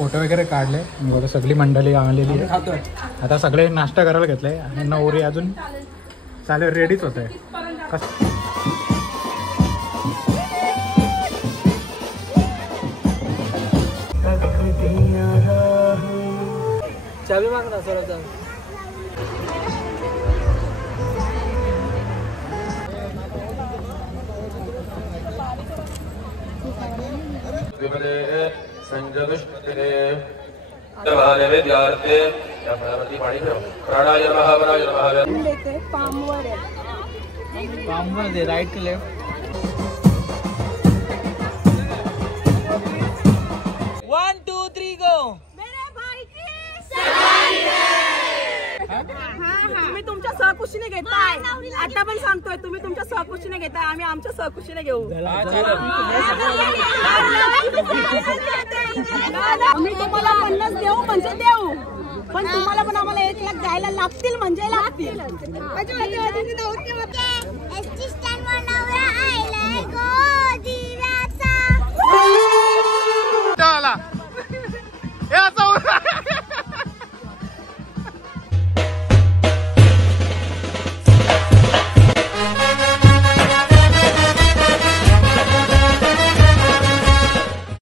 Photo वगैरे काढले. बघा सगळी मंडळी आलेली आहे. आता सगळे नाश्ता करायला घेतले आणि नवरी अजून चालेल रेडीच होत आहे. चाबी माग ना सर. विद्यार्थे पामवर दे राइट टू लेफ्ट. 1 2 3 गो. तुम्ही तुमच्या सहकुशीने घेताय. आता पण सांगतोय तुम्ही तुमच्या सहकुशीने घेताय. आम्ही आमच्या सहकुशीने घेऊ. आम्ही तुम्हाला 50 देऊ म्हणजे देऊ, पण तुम्हाला पण आम्हाला 1 लाख द्यायला लागतील म्हणजे लागतील.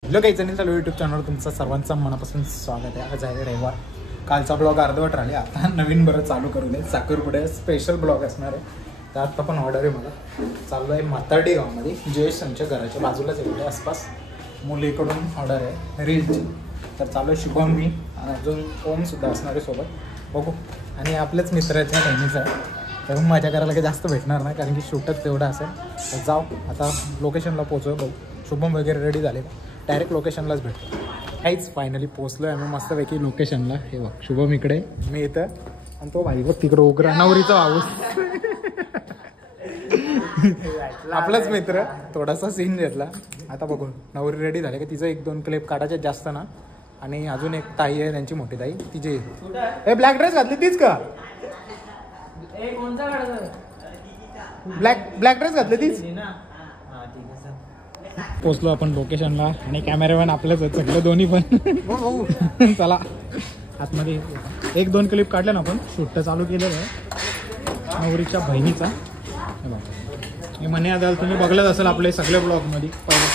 हॅलो काही जणी चालू यूट्यूब चॅनलवर तुमचं सर्वांचं मनापासून स्वागत आहे. आज आहे रविवार. कालचा ब्लॉग अर्धवट राहिले. आता नवीन बरं चालू करू दे. साखरपुडे स्पेशल ब्लॉग असणार आहे. तर आता पण ऑर्डर आहे मला. चालू आहे म्हातार्डी गावामध्ये. जयेश आमच्या घराच्या बाजूलाच येते आसपास. मुलीकडून ऑर्डर आहे रीलची. तर चालू आहे शुभम मी अजून ओमसुद्धा असणार आहे सोबत. बघू. आणि आपल्याच मित्राच्या नेहमीचं आहे. तर माझ्या घराला काही जास्त भेटणार नाही कारण की शूटच तेवढं असेल. तर जाऊ आता लोकेशनला पोहोचू. बघू शुभम वगैरे रेडी झाले का डायरेक्ट लोकेशनलाच भेटतो. काहीच फायनली पोचलो आहे आम्ही मस्तपैकी लोकेशनला. हे बघ शुभम इकडे, मी इथं आणि तो भाई बघ तिकडं उग्र नवरीचा हाऊस. आपलाच मित्र. थोडासा सीन घेतला. आता बघू नवरी रेडी झाली का तिचं 1-2 क्लिप काढायचे जास्त ना. आणि अजून एक ताई आहे त्यांची मोठी ताई तिची. हे ब्लॅक ड्रेस घातली तीच का? ब्लॅक ड्रेस घातली तीच. पोचलो आपण लोकेशनला आणि कॅमेरामॅन आपल्याच आहेत सगळे दोन्ही पण. चला आतमध्ये 1-2 क्लिप काढल्या ना आपण. शूट चालू केलेलं आहे नवरीच्या बहिणीचा. हे म्हणे आता तुम्ही बघलंच असेल आपले सगळे ब्लॉगमध्ये. पहिले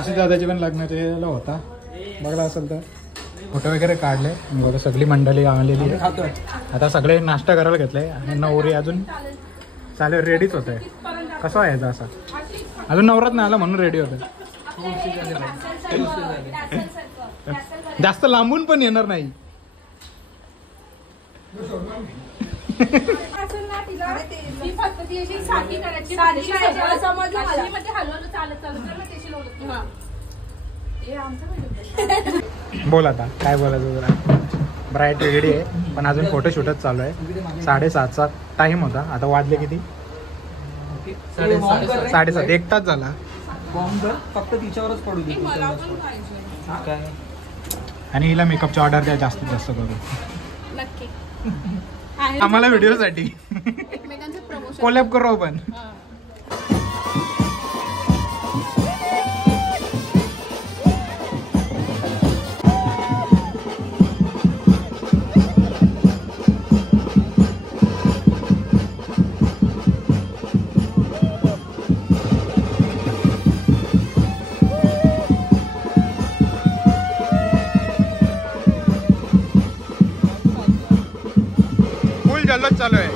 असे दादाचे पण लग्नाचे होता बघला असेल तर. फोटो वगैरे काढले. बघा सगळी मंडळी आलेली आहे. आता सगळे नाश्ता करायला घेतले आणि नवरी अजून चालेल रेडीच होत आहे. कसं व्हायचं असं अजून नवरात नाही आला म्हणून रेडी होतं. जास्त लांबून पण येणार नाही. बोल आता काय बोलायचं जरा. ब्राईट रेडी आहे पण अजून फोटोशूटच चालू आहे. 7:30चा टाइम होता. आता वाजले किती? 7:30. 1 तास झाला. बॉम्ब फक्त तिच्यावरच पडू दे. काय आणि हिला मेकअपची ऑर्डर द्या जास्तीत जास्त करू. आम्हाला व्हिडिओसाठी कोलॅब करू आपण. जल्लोष चालू आहे.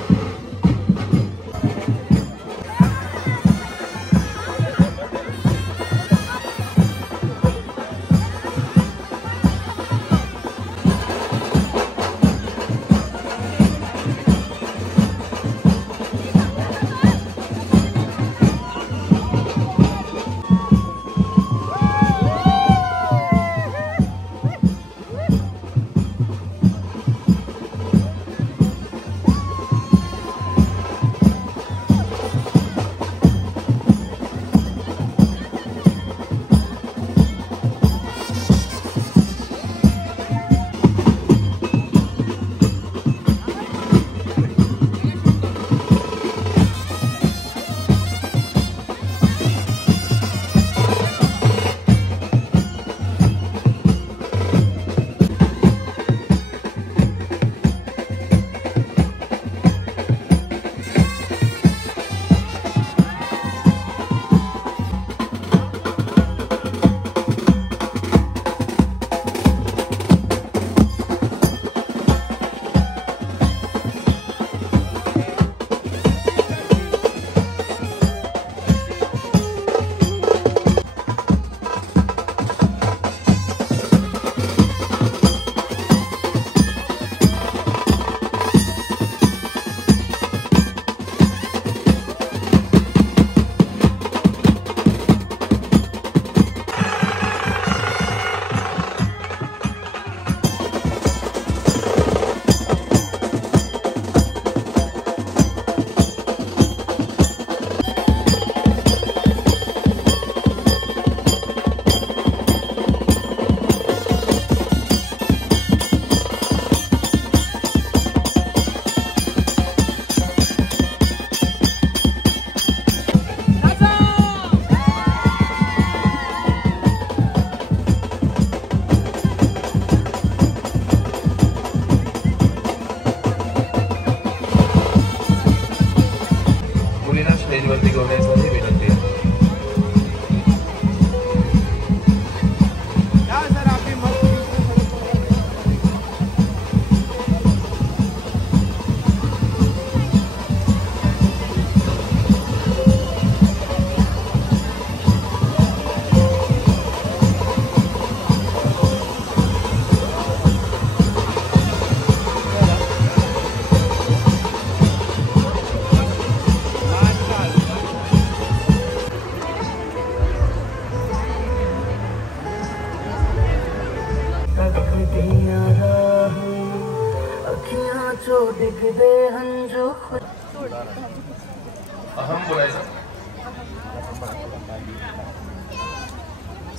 अहम बोलायचं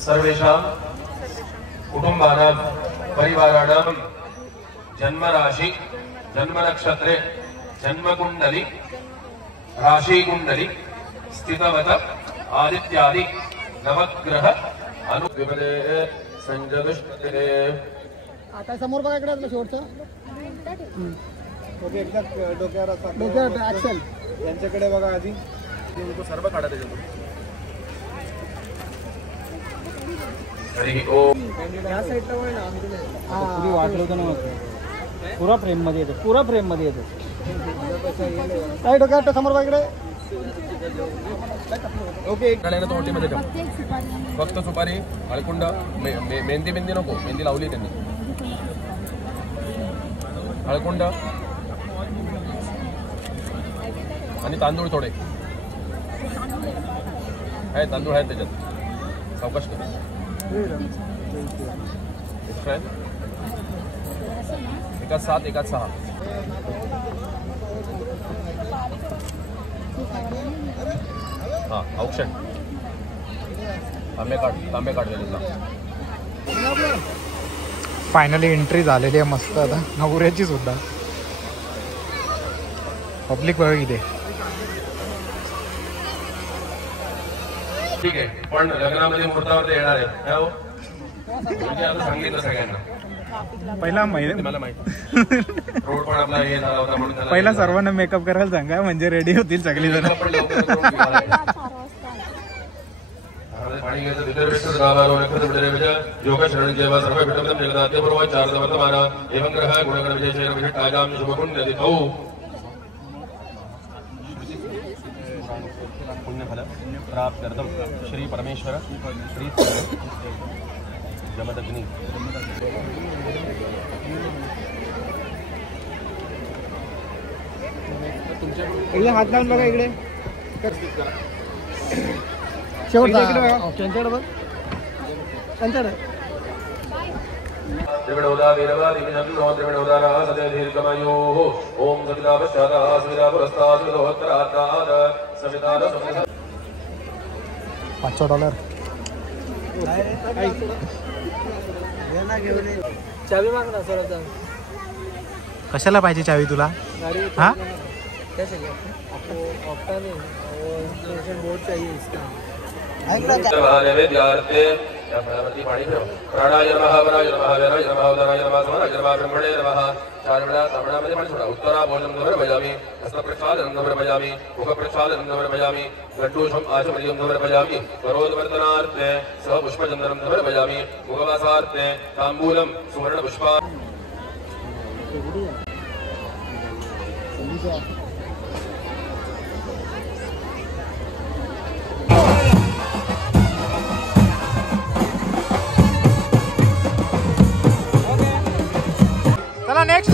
सर्वेषां कुटुंबानां परिवाराणां जन्मराशि जन्मनक्षत्रे जन्मकुंडली राशिकुंडली स्थितवत आदित्यादि नवग्रह अनुविपदे संजदुष्पदे. आता समोर बघा इकडे शेवटचं ओके एकदा डोक्यावर ऍक्शन यांच्याकडे बघा आधी सर्व काढा त्याच्यातून. या साईडला वळ ना पुरी वाटलं होतं ना पुरा फ्रेम मध्ये येतो पुरा फ्रेम मध्ये येतो काय डोक्यावर समोर बघा इकडे ओके तो ओटीमध्ये ठेव. फक्त सुपारी हळकुंड मेहंदी मेहंदी नको मेहंदी लावली त्यांनी. हळकुंड आणि तांदूळ थोडे आहे तांदूळ आहेत त्याच्यात सावकाश कर. एकात 7 एकात 6. हा औक्षण तांबे काढलेले. फायनली एंट्री झालेली आहे मस्त आता नवऱ्याची सुद्धा. पब्लिक बघा इथे. ठीक आहे पण लग्नामध्ये मुहूर्तावर येणार आहेत काय हो? म्हणजे आता सांगितलं सगळ्यांना पहिला मला माहिती रोड पण आपला हे झाला होता म्हणून त्याला पहिला सर्वांना मेकअप करायला सांगा म्हणजे रेडी होतील सगळी जण. पण लवकर करून ठेवायला आहे. पाणी घ्यायचं तिथे गावावर योग शरण जेव्हा सर्व विटंबन जगतात ते बरोबर 4 वर्तमान एवं ग्रह गुणगण विजय विशिष्ट काजाम शुभपुण्य दितौ पुण्यफल प्राप्त्यर्थम श्री परमेश्वर श्री जमदग्नि. इकडे हात लावून बघा इकडे शेवटचा त्यांच्याकडे बघ त्यांच्याकडे त्रिविणोदा वीरवा दिव्यजन्नो त्रिविणोदारा सदे दीर्घमयोः ओम सविता पश्चाता सविता पुरस्तात् सवितोत्तरात् सविता $500. चावी माग ना सर कशाला पाहिजे चावी तुला? हा बोर्ड चाहिए इसका. नैवेद्यार्थे पाणी ठेव. प्राणाय नमः वराय नमः वीराय नमः उदराय नमः समानाय नमः ब्रह्मणे नमः. 4 वेळा साबणामध्ये पाणी सोडा. उत्तरा भोजनं समर्पयामि हस्तप्रक्षालनं समर्पयामि मुखप्रक्षालनं समर्पयामि गड्डूषम् आचमनीयं समर्पयामि करोदवर्तनार्थे सह पुष्पचन्दनं समर्पयामि मुखवासार्थे ताम्बूलं सुवर्णपुष्पा. चला नेक्स्ट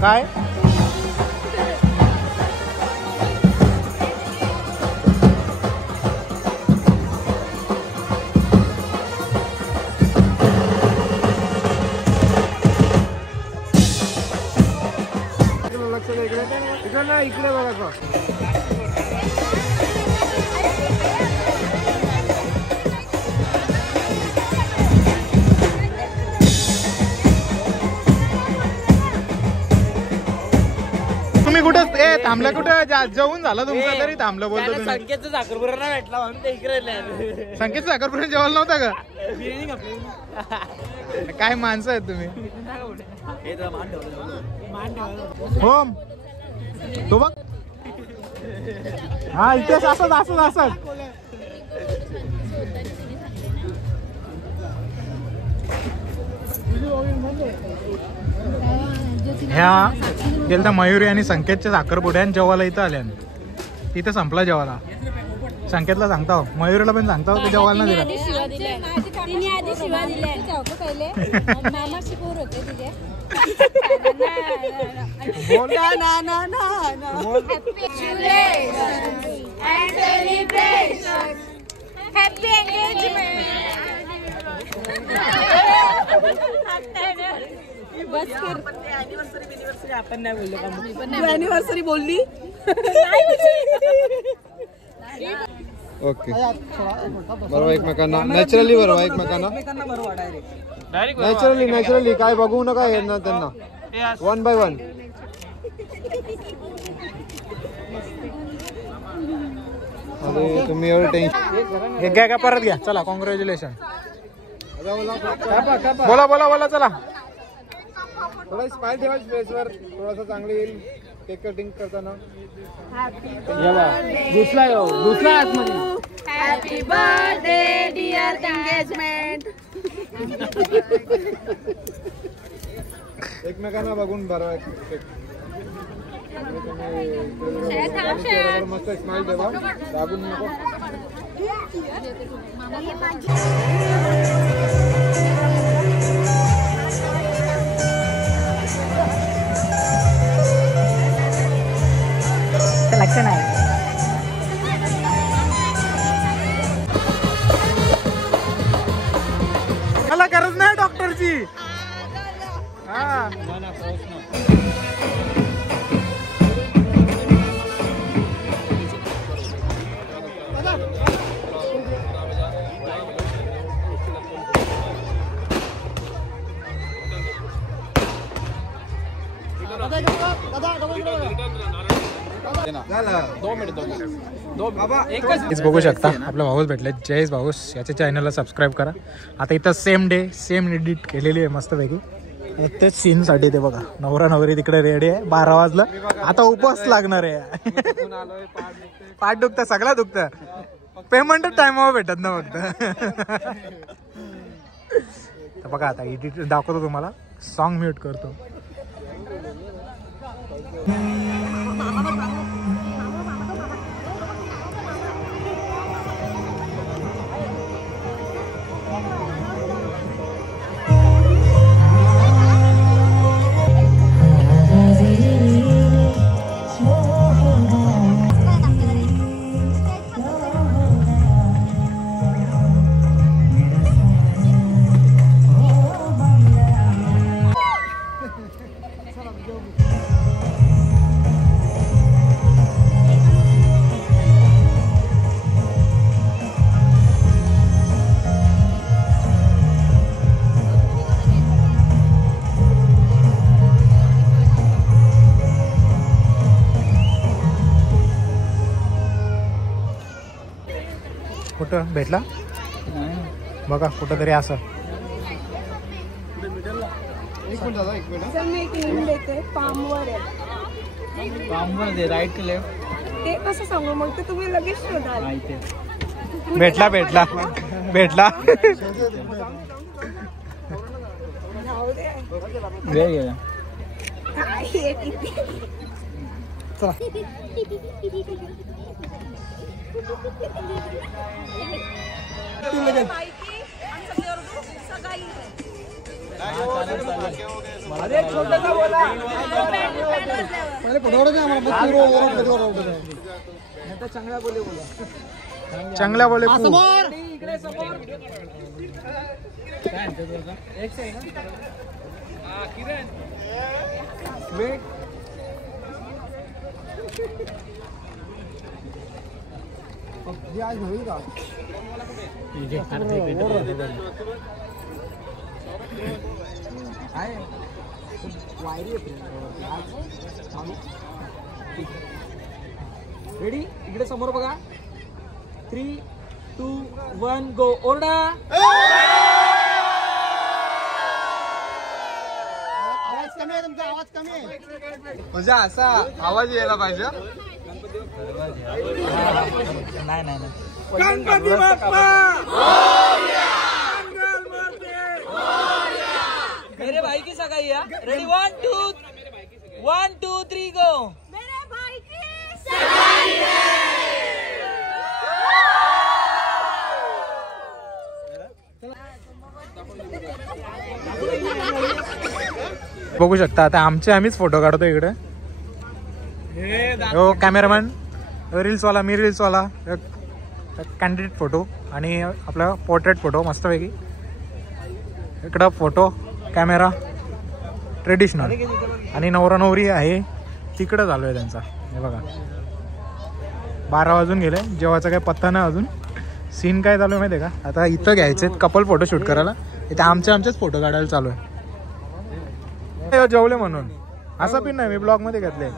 काय इकडे बघा. तुम्ही कुठं थांबला कुठं जेवून झालं तुमचं तरी थांबलं बोलतो तुम्ही. संकेतचा साखरपुडा भेटला म्हणून ते इकडे संकेत साखरपुडा जेवायला नव्हता का? काय माणसं आहेत तुम्ही. होम तो बघ हा इथेच असंच असंच असंच. ह्या गेलता मयुरी आणि संकेतच्या साखरपुड्यान जेवायला इथं आल्या तिथं संपला जेवायला. संकेतला सांगता हो, मयूरला पण सांगता हो, तुझ्या वॉल ना दिला. शिवा दिल्या तिने आधी शिवा दिल्या पहिले मामाची पोर होते तिथे बोल ना ना ना ना हॅपी एंगेजमेंट बस कर अॅनिव्हर्सरी आपण नाही बोललो का अॅनिव्हर्सरी बोलली ओके बरोबर एकमेकांना नॅचरली बरोबर एकमेकांना नॅचरली काय बघू नका यांना त्यांना 1 by 1 अरे तुम्ही एवढं टेन्शन हे घ्या का परत घ्या चला कॉंग्रॅच्युलेशन बोला बोला बोला चला थोडा स्माइल ठेवा फेसवर थोडासा चांगलं येईल केक कटिंग करताना घुसला आतमध्ये हॅपी बर्थडे डिअर एंगेजमेंट एकमेकांना बघून बरं केक मस्त स्माइल ठेवा दाबून नको लक्षण आहे मला गरज नाही डॉक्टरची. हा हेच बघू शकता आपला भाऊस भेटले जयेश भाऊस याच्या चॅनलला सबस्क्राईब करा. आता इथं सेम एडिट केलेली आहे मस्तपैकी. तेच सीन साठी ते बघा नवरा नवरी तिकडे रेडी आहे. 12 वाजलं आता उपवास लागणार आहे. पाठ दुखतं सगळं दुखतं पेमेंट टाइमवर भेटत ना फक्त. तर बघा आता एडिट दाखवतो तुम्हाला. सॉन्ग म्यूट करतो. कुठं भेटला बघा कुठं तरी असं. एक मिनिट दादा एक मिनिट सर मी एक लिहून देते पामवर आहे राईट टू लेफ्ट ते कसं सांगू मग ते तुम्ही लगेच शोधाल. भेटला भेटला भेटला. जाऊ दे. वेळ गेला काय हे किती चांगल्या बोले आज होईल का रेडी इकडे समोर बघा 3, 2, 1 गो. ओरडा आवाज कमी आहे तुमचा आवाज कमी आहे म्हणजे असा आवाज यायला पाहिजे. नाही नाही गणपती बाप्पा मेरे भाई की सगाई है. रेडी 1, 2, 3 गो. मेरे भाई की सगाई है. बघू शकता आता आम्हीच फोटो काढतो इकडे. हो कॅमेरामॅन रील्सवाला, मी रील्सवाला, कॅन्डिडेट फोटो आणि आपला पोर्ट्रेट फोटो मस्तपैकी. इकडं फोटो कॅमेरा ट्रेडिशनल आणि नवरा नवरी आहे तिकडं चालू आहे त्यांचा. हे बघा 12 वाजून गेले, जेवायचा काही पत्ता नाही अजून. सीन काय चालू आहे माहिती आहे का, आता इथं घ्यायचे कपल फोटो शूट करायला, इथे आमचेच फोटो काढायला चालू आहे. जेवले म्हणून असं पण नाही, मी ब्लॉग मध्ये घेतले.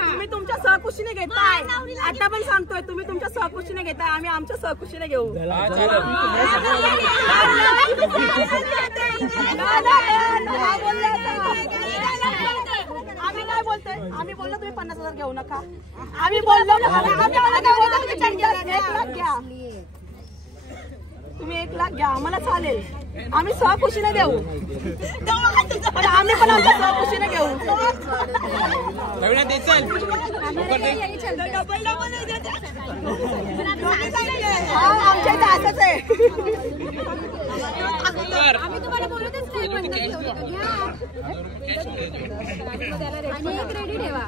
तुम्ही तुमच्या सहकुशीने घेताय, आता पण सांगतोय तुम्ही तुमच्या सहकुशीने घेताय, आम्ही आमच्या सहकुशीने घेऊ. आम्ही काय बोलतोय, आम्ही बोललो तुम्ही 50,000 घेऊ नका, आम्ही बोललो 1 लाख घ्या, तुम्ही 1 लाख घ्या, आम्हाला चालेल, आम्ही सहकुशीने देऊ, पण आम्ही पण आमच्या सहकुशीने घेऊ. आमच्या इथे असंच आहे. आम्ही तुम्हाला बोलतच नाही, आणि एक रेडी ठेवा.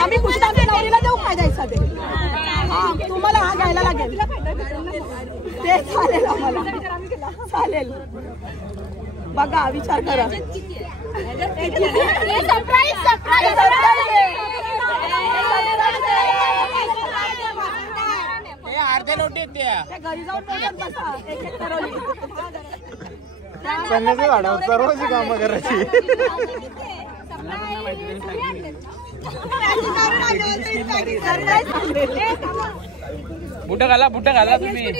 आम्ही खुशी आमच्या नवरीला देऊ, काय द्यायचा ते तुम्हाला हा घ्यायला लागेल, ते चालेल, आम्हाला चालेल. बघा विचार करा. अर्धे लोटे घरी जाऊन बोलत बसा, एक एक ठरवली. संन्यासी झाडावर सर्वची कामं करायची. बुट घाला तुम्ही.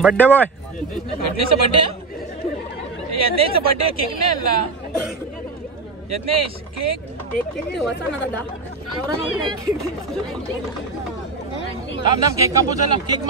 बर्थडे बॉय, बर्थडे केक नाही आणला. यत्नेश केक एक केक ठेवायचा ना दादा नवरा नवरीला एक केक थांब थांब केक कापू चला केक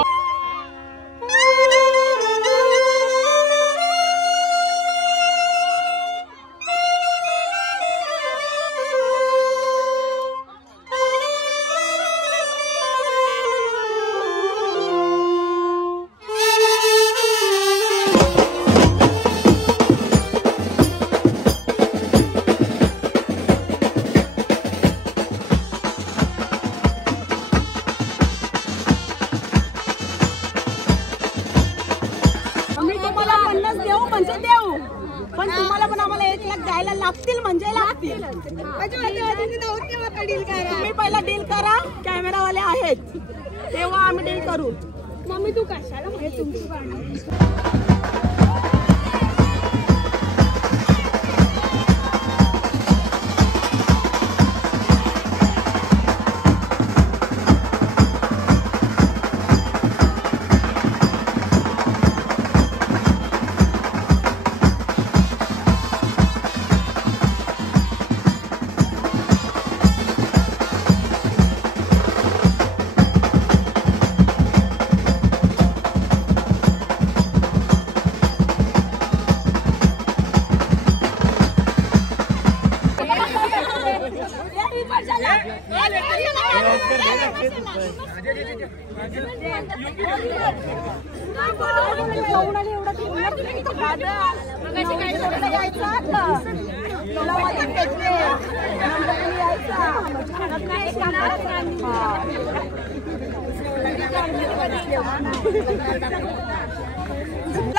पण तुम्हाला पण आम्हाला 1 लाख द्यायला लागतील म्हणजे लागतील. तुम्ही पहिला डील करा कॅमेरावाले आहेत तेव्हा आम्ही डील करू. मम्मी तू कशाला म्हणजे तुमची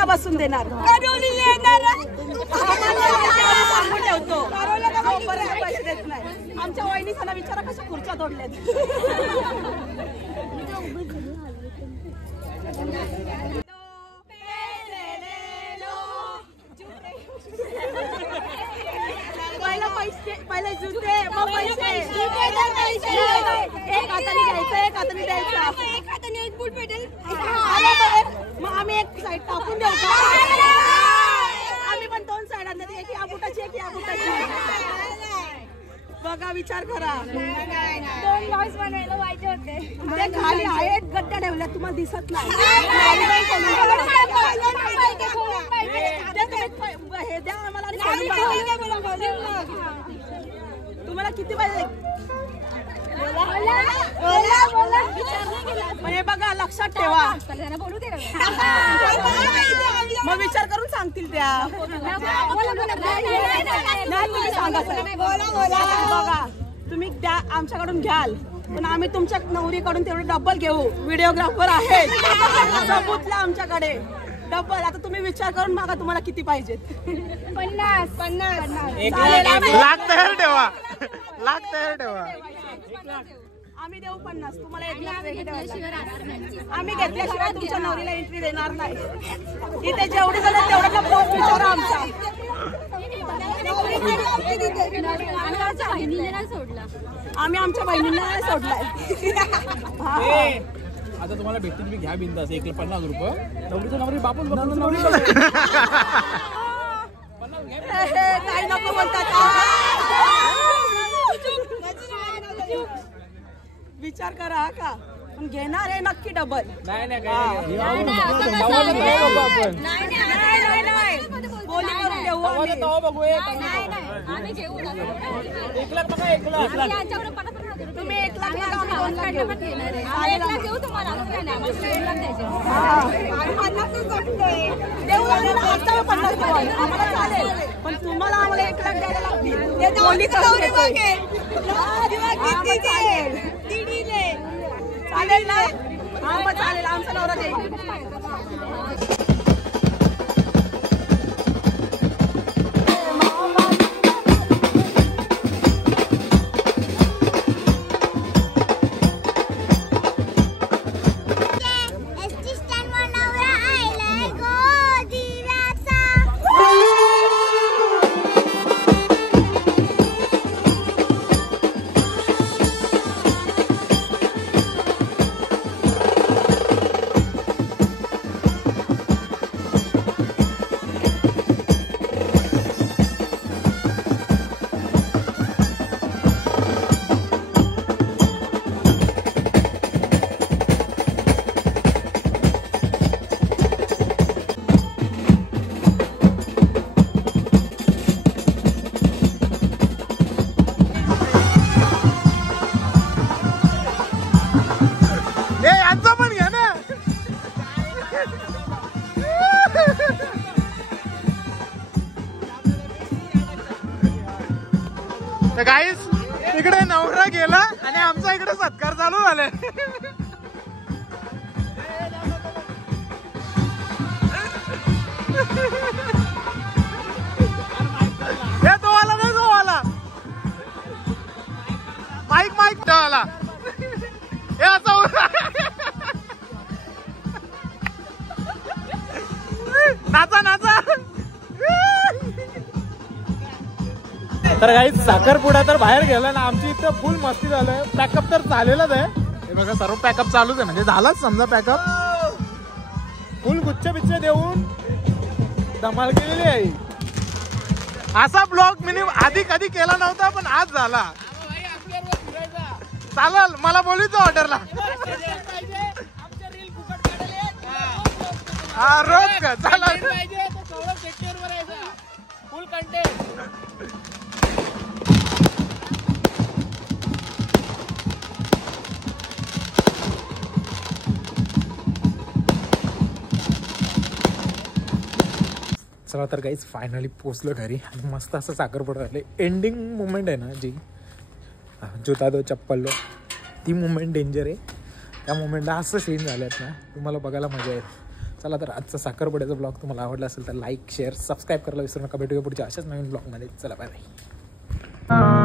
बसून देणार ठेवतो पैसे देत नाही. आमच्या वहिनी सणा विचारा कशा खुर्च्या तोडल्यात. पहिले जुते मग पैसे. एक हाताने घ्यायचं एक हाताने द्यायचं. एक हाताने एक बूट भेटेल. मग आम्ही एक साईड टाकून देऊ का? आम्ही पण 2 साईड आणतात. एक या बुटाची एक या बुटाची. बघा विचार करा. 2 ब्लाउज बनवायला पाहिजे होते. ते खाली आहेत गड्ड्या ठेवल्या तुम्हाला दिसत नाही. हे द्या आम्हाला तुम्हाला किती पाहिजे. म्हणजे बघा लक्षात ठेवा. बोलू दे मग विचार करून सांगतील त्या. बघा तुम्ही द्या आमच्याकडून घ्याल पण आम्ही तुमच्या नवरीकडून तेवढे डबल घेऊ. व्हिडिओग्राफर आहेत सबूतला आमच्याकडे डबल. आता तुम्ही विचार करून मागा तुम्हाला किती पाहिजेत. 50 लाख तयार ठेवा. लाख तयार ठेवा. आम्ही देऊ 50. तुम्हाला 1 लाख आम्ही घेतल्याशिवाय तुमच्या नवरीला एंट्री देणार नाही. इथे जेवढे जण तेवढ्याला पोस्ट विचारा आमचा. आम्ही आमच्या बहिणींना नाही सोडलाय. आता तुम्हाला भेटतील मी घ्या बिंदास 150 रुपये. नवरीचं नवरी बापून काही नको बोलतात. विचार करा का पण घेणार आहे नक्की डबल. बोली करून देऊ तुम्ही 1 लाख पण तुम्हाला आम्हाला 1 लाख द्यायला लागतील. बोली चालेल ना. हा मग चालेल आमचा नवरा देईल. आणि आमचा इकडे सत्कार चालू झालाय. हे तो आला नाही, तो आला माईक माईक तो आला. हे असं नाचा नाचा. तर काही साखरपुडा तर बाहेर गेला ना, आमची इथं फुल मस्ती झालंय. पॅकअप तर झालेलंच आहे. हे बघा सर्व पॅकअप चालूच आहे, म्हणजे झालाच समजा पॅकअप. फुल गुच्छ बिच्छ देऊन धमाल केलेली आहे. असा ब्लॉग मी आधी कधी केला नव्हता, पण आज झाला. चालेल, मला बोलूच ऑर्डरला. हा रोज का चालेल. फुल कंटेंट. चला तर काहीच फायनली पोचलो घरी आणि मस्त असं साखरपुडा झाले. एंडिंग मुमेंट आहे ना जी, जुता दो चप्पल लो, ती मुमेंट डेंजर आहे. त्या मुमेंटला असं सीन झालेत ना, तुम्हाला बघायला मजा येईल. चला तर आजचा साखरपुड्याचा ब्लॉग तुम्हाला आवडला असेल तर लाईक शेअर सबस्क्राईब करायला विसरू नका. भेटूया पुढच्या अशाच नवीन ब्लॉगमध्ये. चला बाय बाय.